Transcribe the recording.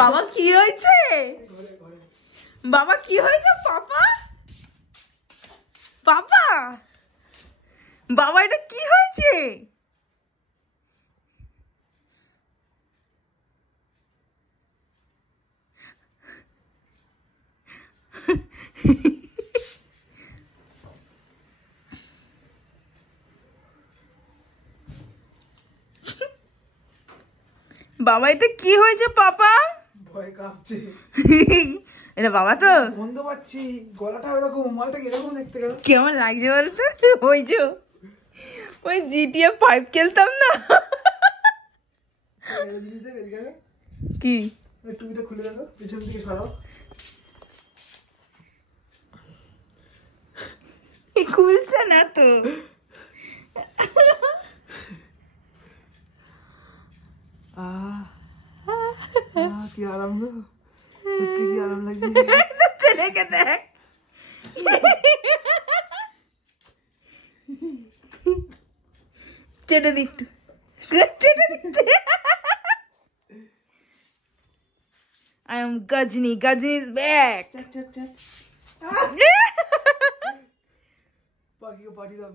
বাবা কি হয়েছে? বাবা কি হয়েছে? পাপা পাপা বাবা এটা কি হয়েছে? বাবা এটা কি হয়েছে পাপা? ভয় কাঁপছে। এটা বাবা তো গন্ধ পাচ্ছি, গলাটা এরকম, মালটা এরকম দেখতে গেল। কেমন লাগছে বলতো? ওই যে ওই জিটিএ 5 খেলতাম না, কি টুপিটা খুলে দেখো, পিছন থেকে সরাও। খুলছে না তো। কি আরাম গো, সত্যি কি আরাম লাগছে। ছেলেকে দেখ, চেটে দিক, চেটে দিচ্ছে। I am Gajni. Gajni is back. পাখি পাঠিয়ে দাও।